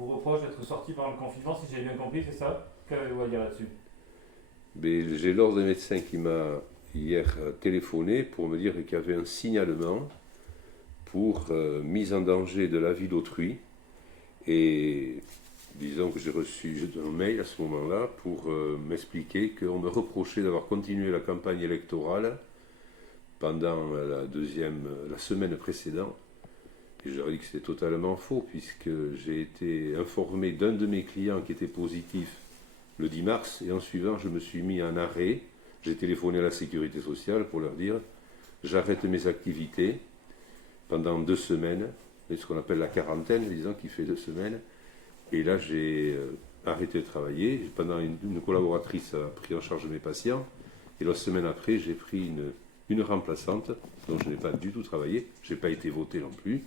vous reproche d'être sorti pendant le confinement, si j'ai bien compris, c'est ça? Qu'avez-vous à dire là-dessus? Mais j'ai l'ordre des médecins qui m'a hier téléphoné pour me dire qu'il y avait un signalement pour mise en danger de la vie d'autrui. Et disons que j'ai reçu un mail à ce moment-là pour m'expliquer qu'on me reprochait d'avoir continué la campagne électorale pendant la semaine précédente. Et je leur ai dit que c'était totalement faux, puisque j'ai été informé d'un de mes clients qui était positif le 10 mars, et en suivant, je me suis mis en arrêt. J'ai téléphoné à la sécurité sociale pour leur dire j'arrête mes activités pendant 2 semaines, ce qu'on appelle la quarantaine, disons, qui fait 2 semaines. Et là, j'ai arrêté de travailler. Pendant une collaboratrice a pris en charge mes patients. Et la semaine après, j'ai pris une remplaçante, dont je n'ai pas du tout travaillé. Je n'ai pas été voté non plus.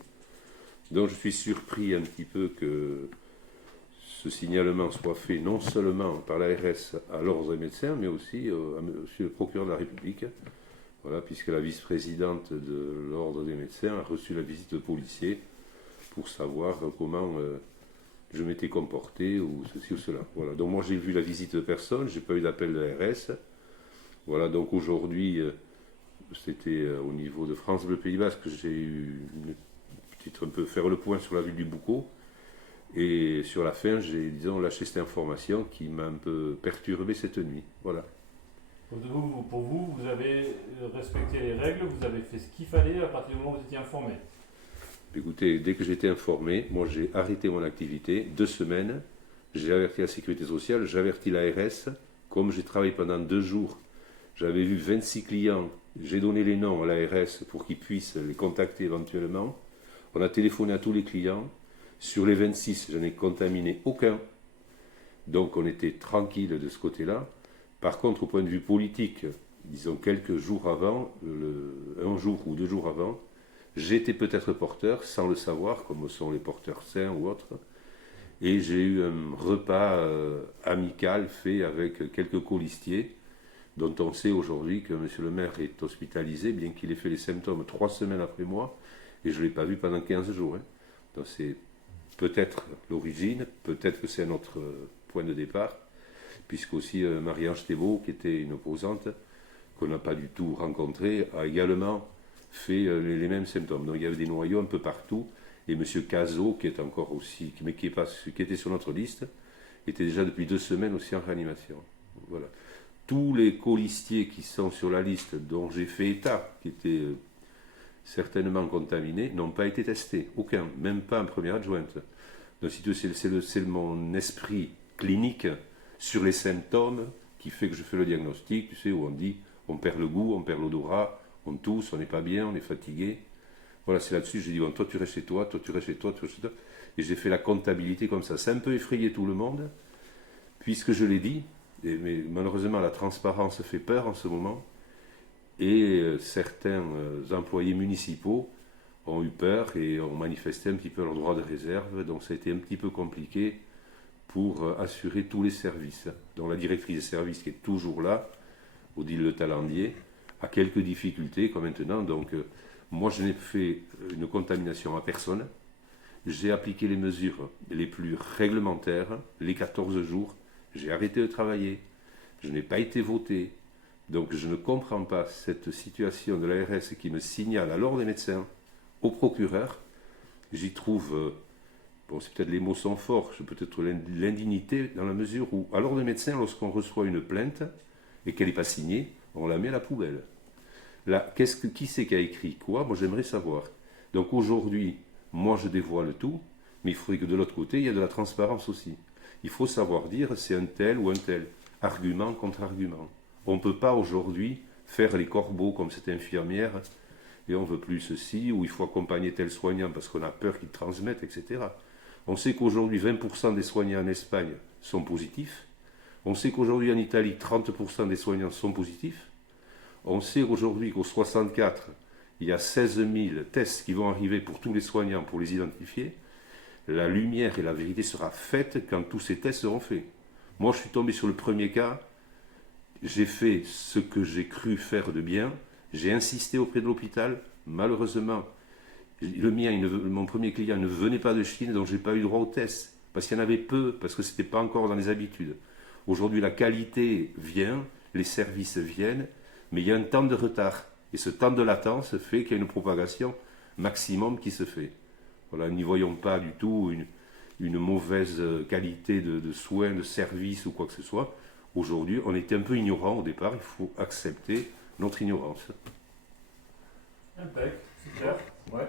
Donc je suis surpris un petit peu que ce signalement soit fait non seulement par l'ARS à l'ordre des médecins, mais aussi à monsieur le procureur de la République. Voilà, puisque la vice-présidente de l'ordre des médecins a reçu la visite de policiers pour savoir comment je m'étais comporté ou ceci ou cela. Voilà. Donc moi j'ai vu la visite de personne, j'ai pas eu d'appel de l'ARS. Voilà, donc aujourd'hui, c'était au niveau de France Bleu Pays Basque que j'ai eu un peu faire le point sur la ville du Boucau. Et sur la fin, j'ai, disons, lâché cette information qui m'a un peu perturbé cette nuit. Voilà. Pour vous, vous avez respecté les règles, vous avez fait ce qu'il fallait à partir du moment où vous étiez informé. Écoutez, dès que j'étais informé, moi j'ai arrêté mon activité. 2 semaines, j'ai averti la sécurité sociale, j'ai averti l'ARS. Comme j'ai travaillé pendant 2 jours, j'avais vu 26 clients, j'ai donné les noms à l'ARS pour qu'ils puissent les contacter éventuellement. On a téléphoné à tous les clients. Sur les 26, je n'ai contaminé aucun. Donc on était tranquille de ce côté-là. Par contre, au point de vue politique, disons quelques jours avant, un jour ou 2 jours avant, j'étais peut-être porteur, sans le savoir, comme sont les porteurs sains ou autres. Et j'ai eu un repas amical fait avec quelques colistiers, dont on sait aujourd'hui que M. le maire est hospitalisé, bien qu'il ait fait les symptômes 3 semaines après moi, et je ne l'ai pas vu pendant 15 jours. Hein. Donc c'est peut-être l'origine, peut-être que c'est notre point de départ, puisque aussi Marie-Ange Thébault, qui était une opposante, qu'on n'a pas du tout rencontrée, a également fait les mêmes symptômes. Donc il y avait des noyaux un peu partout, et M. Cazot, qui est encore aussi, mais qui était sur notre liste, était déjà depuis 2 semaines aussi en réanimation. Voilà. Tous les colistiers qui sont sur la liste dont j'ai fait état, qui étaient certainement contaminés, n'ont pas été testés. Aucun, même pas en première adjointe. Donc c'est mon esprit clinique sur les symptômes qui fait que je fais le diagnostic, tu sais, où on dit on perd le goût, on perd l'odorat, on tousse, on n'est pas bien, on est fatigué. Voilà, c'est là-dessus, j'ai dit, bon, toi tu restes chez toi, toi tu restes chez toi, toi tu restes chez toi. Et j'ai fait la comptabilité comme ça. Ça a un peu effrayé tout le monde, puisque je l'ai dit, mais malheureusement la transparence fait peur en ce moment, et certains employés municipaux ont eu peur et ont manifesté un petit peu leur droit de réserve, donc ça a été un petit peu compliqué pour assurer tous les services. Donc la directrice des services qui est toujours là, Odile Le Talandier, a quelques difficultés comme maintenant, donc moi je n'ai fait une contamination à personne, j'ai appliqué les mesures les plus réglementaires, les 14 jours, j'ai arrêté de travailler, je n'ai pas été voté, donc je ne comprends pas cette situation de l'ARS qui me signale à l'ordre des médecins, au procureur. J'y trouve, bon c'est peut-être les mots sont forts, peut-être l'indignité dans la mesure où à l'ordre des médecins, lorsqu'on reçoit une plainte et qu'elle n'est pas signée, on la met à la poubelle. Là, qui c'est qui a écrit quoi? Moi j'aimerais savoir. Donc aujourd'hui, moi je dévoile tout, mais il faudrait que de l'autre côté, il y ait de la transparence aussi. Il faut savoir dire c'est un tel ou un tel, argument contre argument. On ne peut pas aujourd'hui faire les corbeaux comme cette infirmière, et on ne veut plus ceci, ou il faut accompagner tel soignant parce qu'on a peur qu'il transmette, etc. On sait qu'aujourd'hui 20% des soignants en Espagne sont positifs. On sait qu'aujourd'hui en Italie 30% des soignants sont positifs. On sait aujourd'hui qu'au 64, il y a 16 000 tests qui vont arriver pour tous les soignants pour les identifier. La lumière et la vérité sera faite quand tous ces tests seront faits. Moi, je suis tombé sur le premier cas. J'ai fait ce que j'ai cru faire de bien. J'ai insisté auprès de l'hôpital. Malheureusement, mon premier client ne venait pas de Chine, donc je n'ai pas eu droit au test. parce qu'il y en avait peu, parce que ce n'était pas encore dans les habitudes. Aujourd'hui, la qualité vient, les services viennent, mais il y a un temps de retard. Et ce temps de latence fait qu'il y a une propagation maximum qui se fait. Voilà, n'y voyons pas du tout une mauvaise qualité de soins, de services ou quoi que ce soit. Aujourd'hui, on était un peu ignorant au départ, il faut accepter notre ignorance. Impec, super. Ouais.